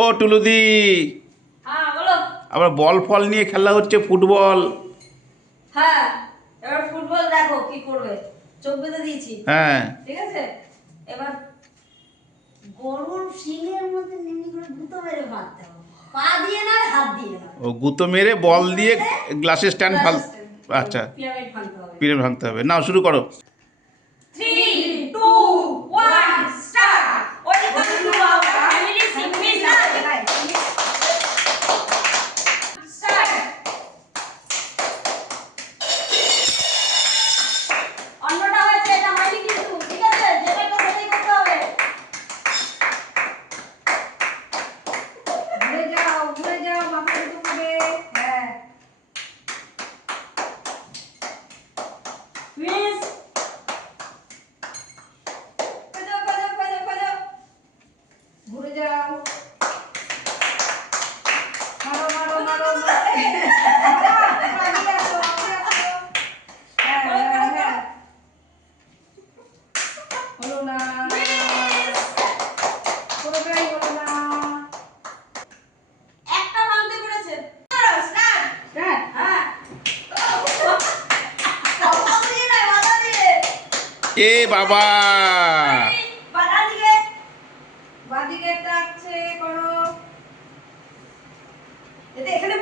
ও টুলুদি, হ্যাঁ বলো। আবার বল ফল নিয়ে খেলা হচ্ছে, ফুটবল। হ্যাঁ, এবার ফুটবল দেখো কি করবে। চোখ বেঁধে দিয়েছি। হ্যাঁ, ঠিক আছে, এবার গরুর শিঙের মধ্যে নিম্নি করে গুঁতো মেরে মারতে হবে। পা দিয়ে না, হাত দিয়ে না। ও গুঁতো মেরে বল গুঁতো দিয়ে মেরে গ্লাসের স্ট্যান্ড ফাল। গ্লাসের stand, আচ্ছা, পিরামিড ভাঙতে হবে। পিরিয়ড ভাঙতে হবে। নাও শুরু করো। 3, 2, 1, start. Welcome to our family English class. Start. অন্যটা হয়েছে, এটা হয়নি কিন্তু। ঠিক আছে, যেটা তো সেটাই করতে হবে। ঘুরে যাও, মাথা উঁচু করে। হ্যাঁ। Please. খোঁজো। ঘুরে যাও। মারো। আগে আসো। হ্যাঁ। হলো না। কোনোটাই হলো না। একটা ভাঙতে পেরেছে। স্টার্ট। হ্যাঁ। মাথা দিয়ে না, মাথা দিয়ে। এ বাবা, বাদিকে টাকছে করো। এতে এখানে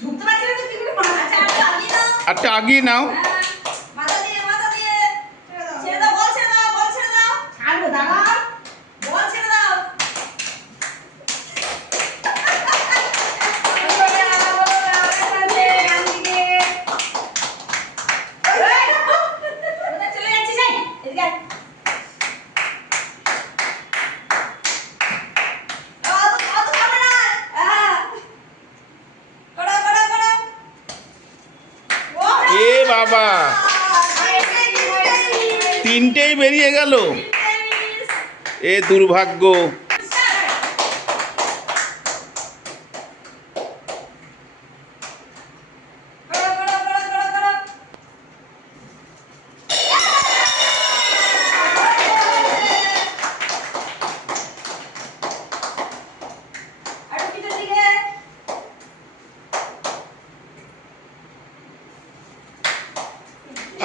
ঢুকতে পারছি না তো, কি করে মাথা চাটা আগিয়ে দাও। আচ্ছা আগিয়ে নাও। হ্যাঁ, মাথা দিয়ে। ছেড়ে দাও, বল ছেড়ে দাও। ছাড়বো, দাঁড়াও। বল ছেড়ে দাও। কোথায় চলে যাচ্ছিস? এদিকে আয়। অত খাবে না। হ্যাঁ। করো। এ বাবা, তিনটেই বেরিয়ে গেল। এ দুর্ভাগ্য।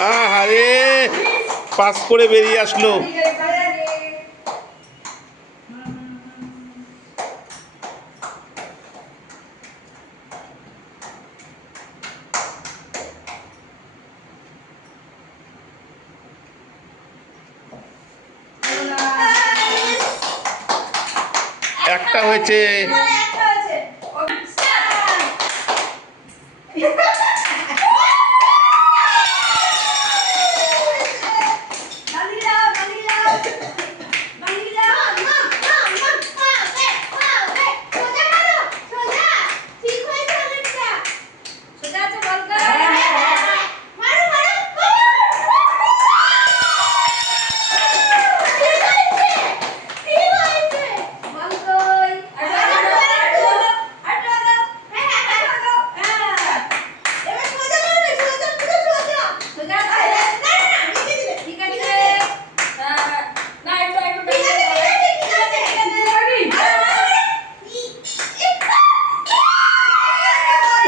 আহারে, পাস করে বেরিয়ে আসলো। একটা হয়েছে।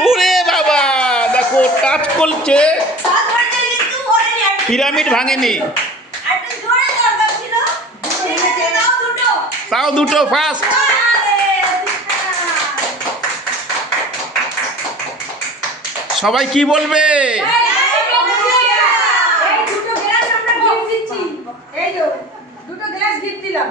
ওরে বাবা, দেখো টাচ করছে, পিরামিড ভাঙেনি। তাও দুটো ফার্স্ট। সবাই কি বলবে? দুটো গ্লাস গিফট দিলাম।